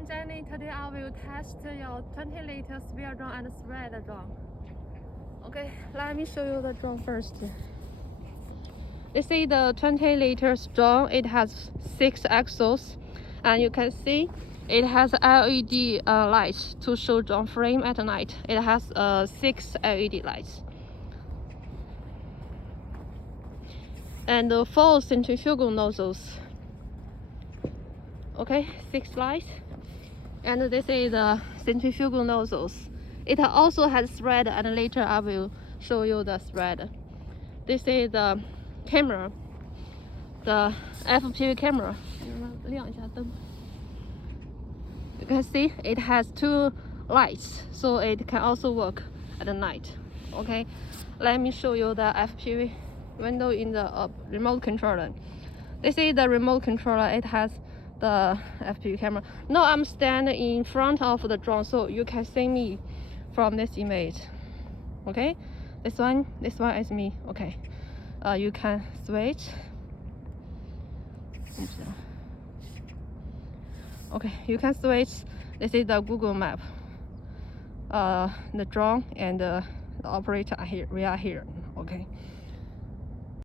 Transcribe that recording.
I'm Jenny. Today I will test your 20 liter sphere drum and thread drum. Okay, let me show you the drum first. This is the 20 liters drum. It has 6 axles, and you can see it has LED lights to show drum frame at night. It has 6 LED lights. And 4 centrifugal nozzles. Okay, 6 lights. And this is the centrifugal nozzles. It also has thread, and later I will show you the thread. This is the camera, the FPV camera. You can see it has 2 lights, so it can also work at night. Okay, let me show you the FPV window in the remote controller. This is the remote controller. It has the FPV camera. Now I'm standing in front of the drone, so you can see me from this image. Okay, this one is me. Okay, you can switch. Okay, you can switch. This is the Google Map. The drone and the operator are here. We are here. Okay.